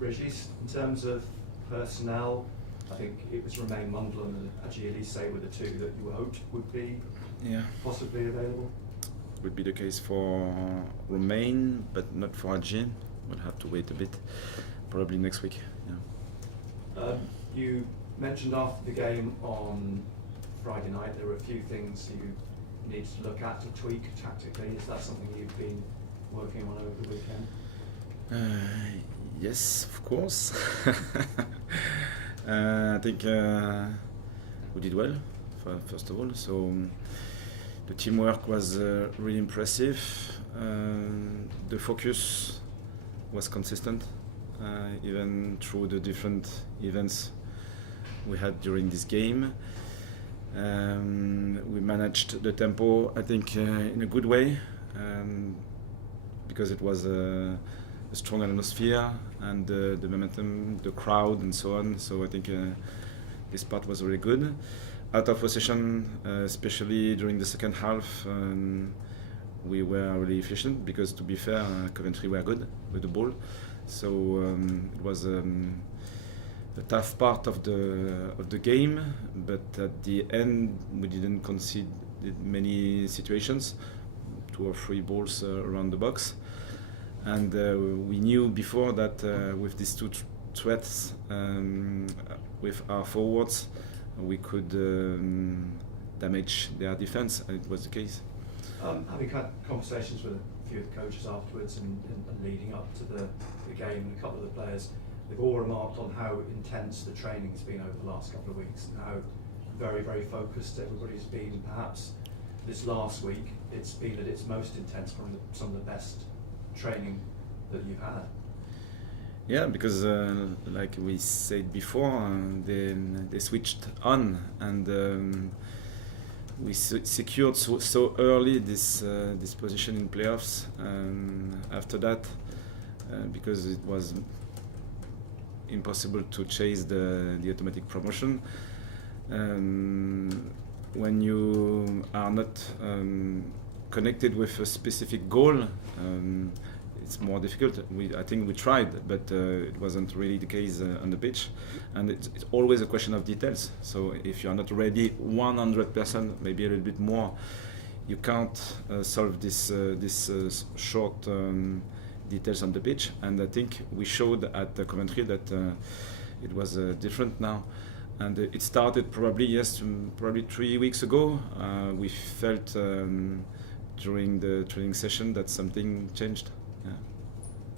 Régis, in terms of personnel, I think it was Romain Mundlin and Adji Elise were the two that you hoped would be possibly available. Would be the case for Romain, but not for Adji. We'll have to wait a bit, probably next week. Yeah. You mentioned after the game on Friday night there were a few things you needed to look at to tweak tactically. Is that something you've been working on over the weekend? Yes, of course. I think we did well, first of all. So the teamwork was really impressive. The focus was consistent, even through the different events we had during this game. We managed the tempo, I think, in a good way, because it was a strong atmosphere and the momentum, the crowd, and so on. So I think this part was really good. Out of possession, especially during the second half, we were really efficient because, to be fair, Coventry were good with the ball. So it was a tough part of the game, but at the end we didn't concede many situations, 2 or 3 balls around the box, and we knew before that with these two threats with our forwards we could damage their defense, and it was the case. Having had conversations with a few of the coaches afterwards and leading up to the game, and a couple of the players, they've all remarked on how intense the training has been over the last couple of weeks and how very, very focused everybody's been. Perhaps this last week it's been at its most intense, from some of the best training that you've had. Yeah, because like we said before, they switched on, and we secured so early this position in playoffs. After that, because it was impossible to chase the automatic promotion. When you are not connected with a specific goal, it's more difficult. I think we tried, but it wasn't really the case on the pitch, and it's always a question of details. So if you are not ready 100%, maybe a little bit more, you can't solve this short details on the pitch. And I think we showed at the Coventry that it was different now, and it started probably 3 weeks ago. We felt during the training session that something changed. Yeah.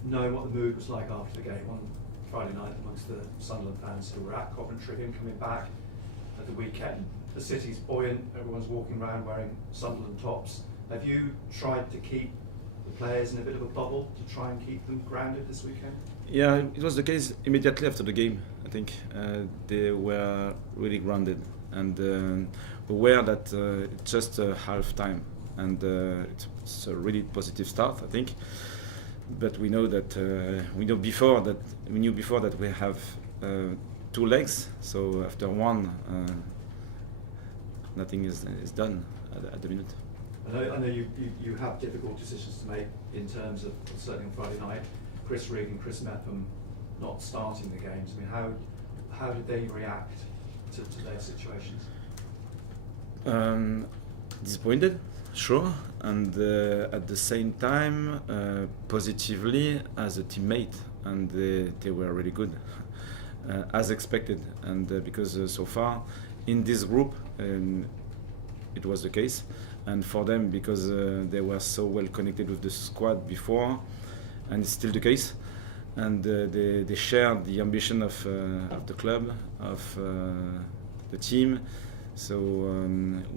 Knowing what the mood was like after the game on Friday night amongst the Sunderland fans who were at Coventry and coming back at the weekend, the city's buoyant, everyone's walking around wearing Sunderland tops. Have you tried to keep the players in a bit of a bubble to try and keep them grounded this weekend? Yeah, it was the case immediately after the game. I think they were really grounded and aware that it's just half time, and it's a really positive start, I think. But we know that we knew before that we have 2 legs. So after one, nothing is done at the minute. I know you have difficult decisions to make in terms of, certainly on Friday night, Chris Rigg and Chris Mepham not starting the games. I mean, how did they react to their situations? Disappointed, sure, and at the same time positively as a teammate, and they were really good, as expected, and because so far in this group it was the case, and for them because they were so well connected with the squad before, and it's still the case, and they shared the ambition of the club, of the team. So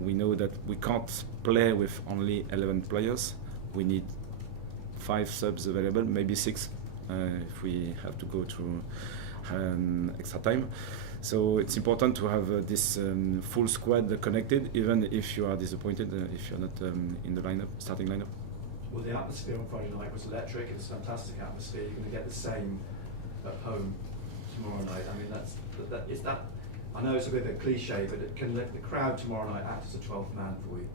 we know that we can't play with only 11 players. We need 5 subs available, maybe 6 if we have to go through extra time. So it's important to have this full squad connected, even if you are disappointed if you're not in the starting lineup. Well, the atmosphere on Friday night was electric. It was a fantastic atmosphere. You're going to get the same at home tomorrow night. I mean, I know it's a bit of a cliche, but it can let the crowd tomorrow night act as a 12th man for you.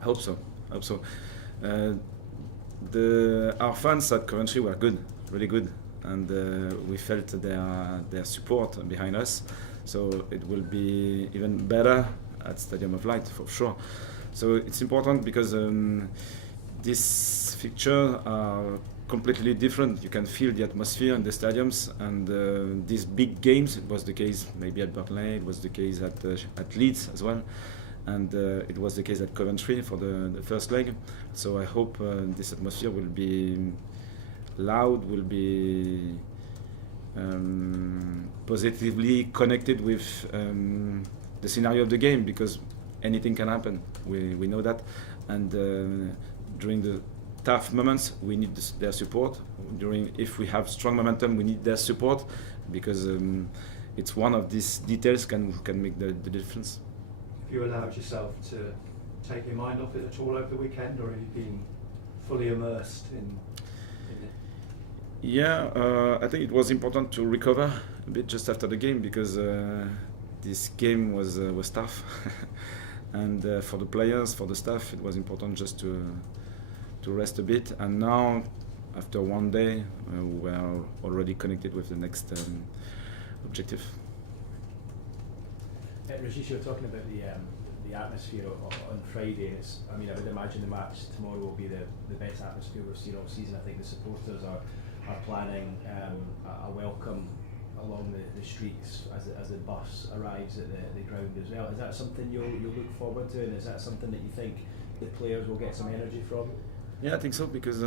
I hope so. Our fans at Coventry were good, really good, and we felt their support behind us. So it will be even better at Stadium of Light for sure. So it's important because these fixtures are completely different. You can feel the atmosphere in the stadiums, and these big games. It was the case maybe at Burnley. It was the case at Leeds as well, and it was the case at Coventry for the first leg. So I hope this atmosphere will be loud, will be positively connected with the scenario of the game, because anything can happen. We know that, and during the tough moments we need their support. If we have strong momentum, we need their support, because it's one of these details can make the difference. Have you allowed yourself to take your mind off it at all over the weekend, or have you been fully immersed in it? Yeah, I think it was important to recover a bit just after the game, because this game was tough, and for the players, for the staff, it was important just to rest a bit. And now, after one day, we are already connected with the next objective. Régis, you were talking about the atmosphere on Friday. I mean, I would imagine the match tomorrow will be the best atmosphere we've seen all season. I think the supporters are planning a welcome along the streets as the bus arrives at the ground as well. Is that something you'll look forward to, and is that something that you think the players will get some energy from? Yeah, I think so, because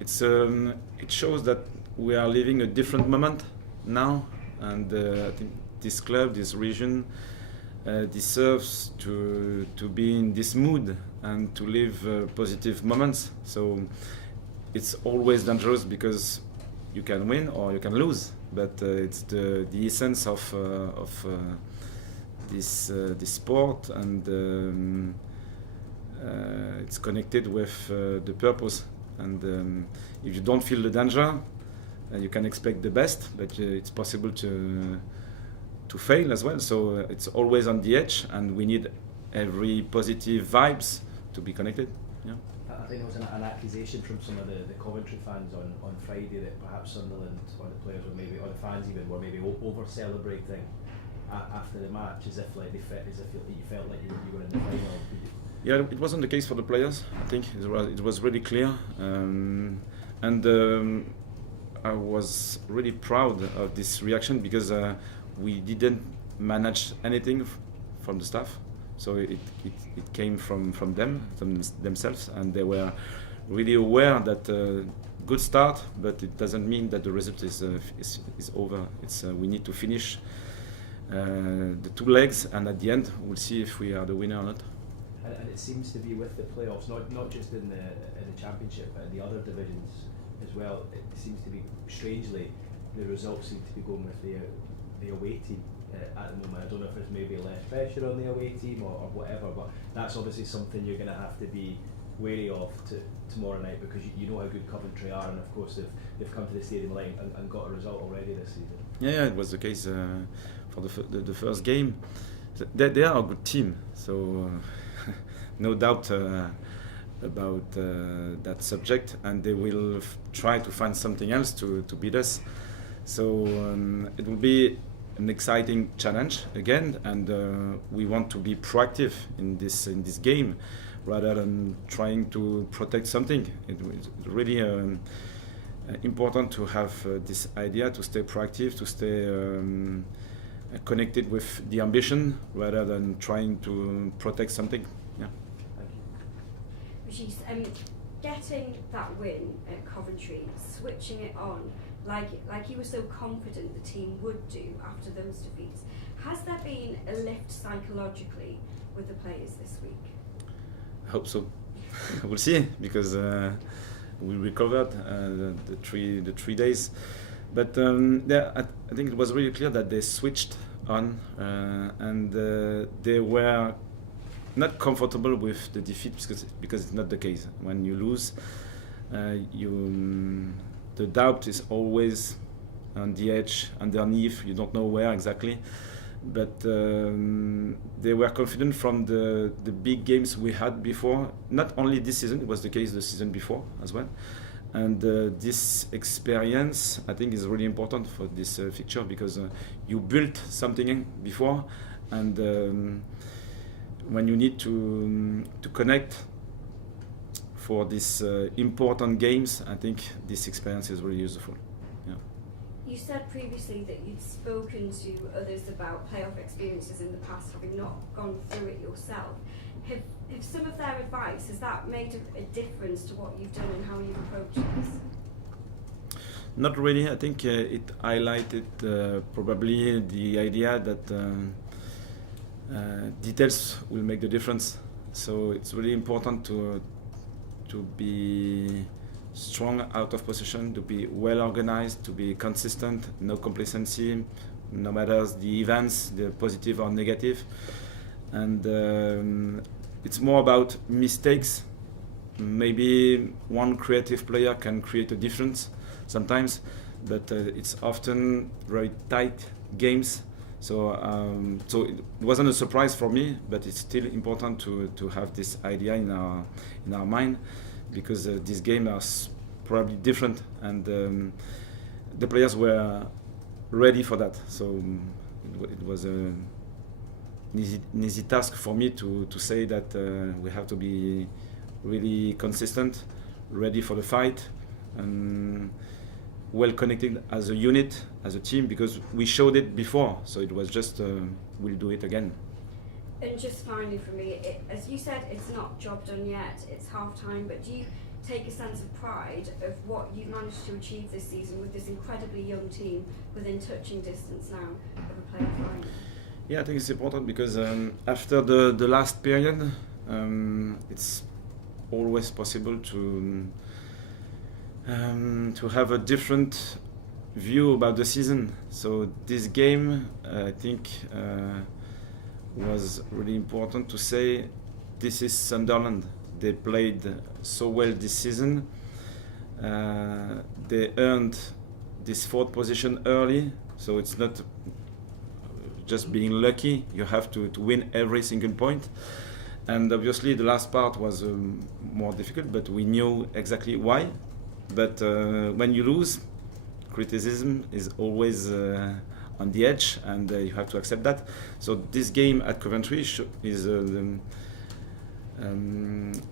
it shows that we are living a different moment now, and I think this club, this region, deserves to be in this mood and to live positive moments. So it's always dangerous, because you can win or you can lose, but it's the essence of this sport, and it's connected with the purpose. And if you don't feel the danger, you can expect the best, but it's possible to fail as well. So it's always on the edge, and we need every positive vibes to be connected. Yeah. I think there was an accusation from some of the Coventry fans on Friday that perhaps Sunderland, or the players, or the fans even, were maybe over celebrating after the match, as if you felt like you were in the final. Yeah, it wasn't the case for the players. I think it was really clear, and I was really proud of this reaction, because we didn't manage anything from the staff. So it came from themselves, and they were really aware that good start, but it doesn't mean that the result is over. We need to finish the two legs, and at the end we'll see if we are the winner or not. And it seems to be with the playoffs, not just in the championship, but in the other divisions as well. It seems to be, strangely, the results seem to be going with the away team at the moment. I don't know if there's maybe less pressure on the away team or whatever, but that's obviously something you're going to have to be wary of tomorrow night, because you know how good Coventry are, and of course they've come to the Stadium Line and got a result already this season. Yeah, it was the case for the first game. They are a good team, so no doubt about that subject, and they will try to find something else to beat us. So it will be an exciting challenge again, and we want to be proactive in this game rather than trying to protect something. It's really important to have this idea, to stay proactive, to stay connected with the ambition rather than trying to protect something. Yeah. Régis, getting that win at Coventry, switching it on, like you were so confident the team would do after those defeats, has there been a lift psychologically with the players this week? I hope so. We'll see, because we recovered the 3 days. But I think it was really clear that they switched on, and they were not comfortable with the defeat, because it's not the case. When you lose, the doubt is always on the edge, underneath. You don't know where exactly. But they were confident from the big games we had before. Not only this season, it was the case the season before as well. And this experience, I think, is really important for this fixture because you built something before, and when you need to connect for these important games, I think this experience is really useful. Yeah. You said previously that you'd spoken to others about playoff experiences in the past, having not gone through it yourself. Have some of their advice, has that made a difference to what you've done and how you've approached this? Not really. I think it highlighted probably the idea that details will make the difference. So it's really important to be strong out of possession, to be well organized, to be consistent, no complacency, no matter the events, the positive or negative. And it's more about mistakes. Maybe one creative player can create a difference sometimes, but it's often very tight games. So it wasn't a surprise for me, but it's still important to have this idea in our mind, because these games are probably different, and the players were ready for that. So it was an easy task for me to say that we have to be really consistent, ready for the fight, and well connected as a unit, as a team, because we showed it before. So it was just we'll do it again. And just finally for me, as you said, it's not job done yet, it's half time, but do you take a sense of pride of what you've managed to achieve this season with this incredibly young team within touching distance now of a playoff final? Yeah, I think it's important because after the last period, it's always possible to have a different view about the season. So this game, I think, was really important to say this is Sunderland. They played so well this season. They earned this fourth position early, so it's not just being lucky. You have to win every single point. And obviously the last part was more difficult, but we knew exactly why. But when you lose, criticism is always on the edge, and you have to accept that. So this game at Coventry is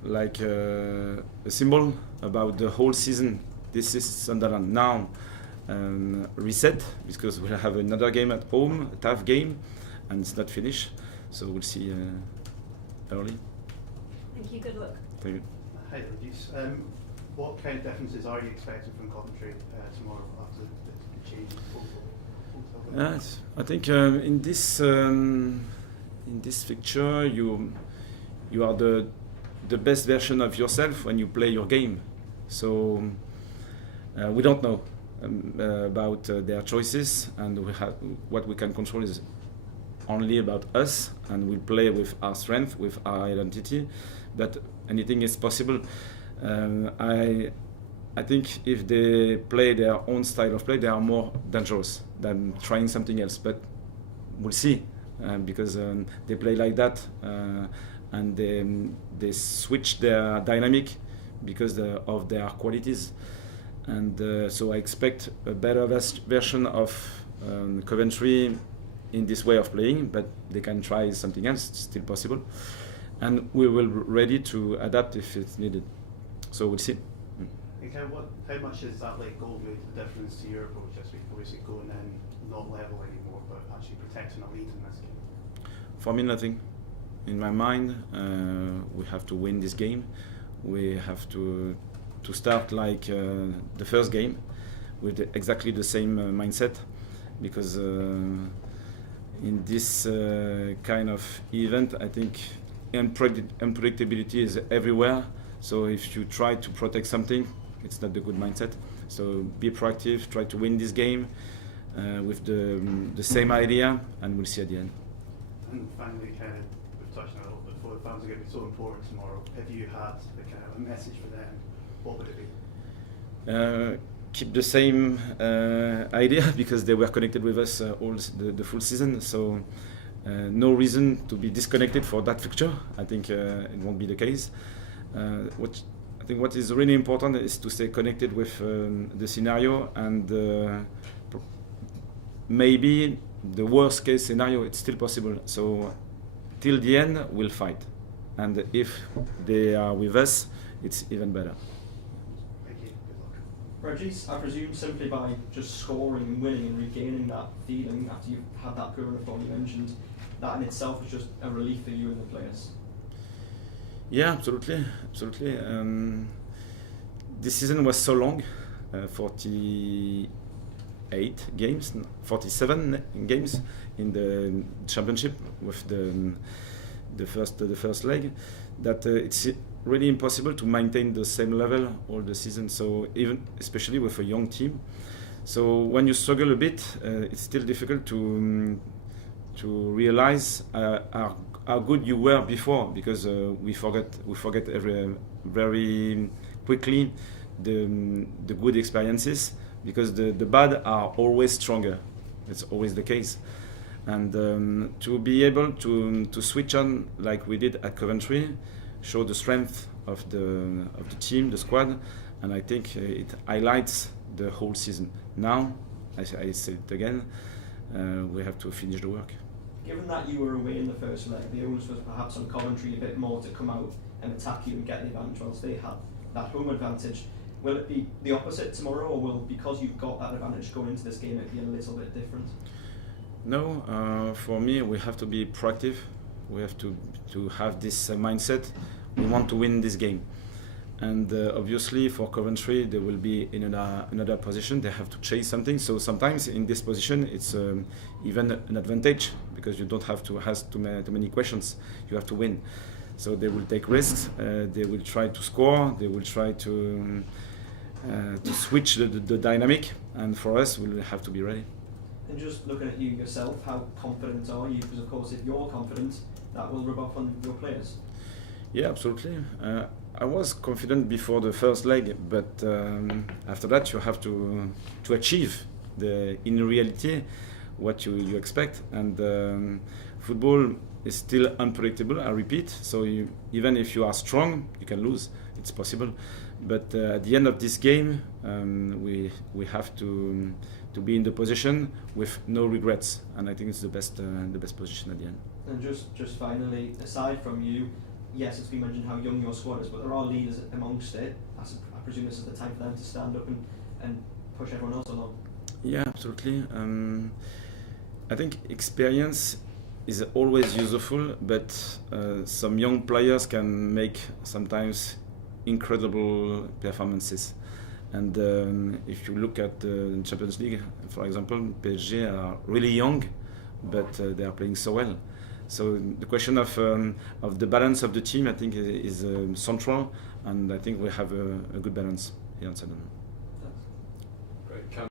like a symbol about the whole season. This is Sunderland now reset, because we'll have another game at home, a tough game, and it's not finished. So we'll see early. Thank you, good luck. Thank you. Hi, Régis. What kind of differences are you expecting from Coventry tomorrow after the change? I think in this fixture you are the best version of yourself when you play your game. So we don't know about their choices, and what we can control is only about us, and we play with our strength, with our identity. But anything is possible. I think if they play their own style of play, they are more dangerous than trying something else. But we'll see, because they play like that, and they switch their dynamic because of their qualities. And so I expect a better version of Coventry in this way of playing, but they can try something else, it's still possible. And we will be ready to adapt if it's needed. So we'll see. And how much has that let go made the difference to your approach this week? Obviously going in not level anymore, but actually protecting a lead in this game. For me, nothing. In my mind, we have to win this game. We have to start like the first game with exactly the same mindset, because in this kind of event, I think unpredictability is everywhere. So if you try to protect something, it's not the good mindset. So be proactive, try to win this game with the same idea, and we'll see at the end. And finally, kind of, we've touched on it a little bit before, the fans are going to be so important tomorrow. If you had kind of a message for them, what would it be? Keep the same idea, because they were connected with us all the full season. So no reason to be disconnected for that fixture. I think it won't be the case. What I think what is really important is to stay connected with the scenario, and maybe the worst case scenario, it's still possible. So till the end, we'll fight. And if they are with us, it's even better. Thank you. Good luck. Régis, I presume simply by just scoring and winning and regaining that feeling after you've had that poor form you mentioned, that in itself is just a relief for you and the players. Yeah, absolutely. This season was so long, 48 games, 47 games in the championship with the first leg, that it's really impossible to maintain the same level all the season. So even especially with a young team, so when you struggle a bit, it's still difficult to realize how good you were before, because we forget very quickly the good experiences, because the bad are always stronger. It's always the case. And to be able to switch on like we did at Coventry, show the strength of the team, the squad, and I think it highlights the whole season. Now, I say it again, we have to finish the work. Given that you were away in the first leg, the onus was perhaps on Coventry a bit more to come out and attack you and get the advantage, whilst they had that home advantage. Will it be the opposite tomorrow, or will, because you've got that advantage going into this game, it be a little bit different? No, for me, we have to be proactive. We have to have this mindset. We want to win this game. And obviously for Coventry, they will be in another position. They have to chase something. So sometimes in this position, it's even an advantage, because you don't have to ask too many questions. You have to win. So they will take risks. They will try to score. They will try to switch the dynamic. And for us, we'll have to be ready. And just looking at you yourself, how confident are you? Because of course, if you're confident, that will rub off on your players. Yeah, absolutely. I was confident before the first leg, but after that you have to achieve in reality what you expect. And football is still unpredictable, I repeat. So even if you are strong, you can lose. It's possible. But at the end of this game, we have to be in the position with no regrets, and I think it's the best position at the end. And just finally, aside from you, yes, it's been mentioned how young your squad is, but there are leaders amongst it. I presume this is the time for them to stand up and push everyone else along. Yeah, absolutely. I think experience is always useful, but some young players can make sometimes incredible performances. And if you look at the Champions League, for example, PSG are really young, but they are playing so well. So the question of the balance of the team, I think, is central, and I think we have a good balance here in Sunderland. Great.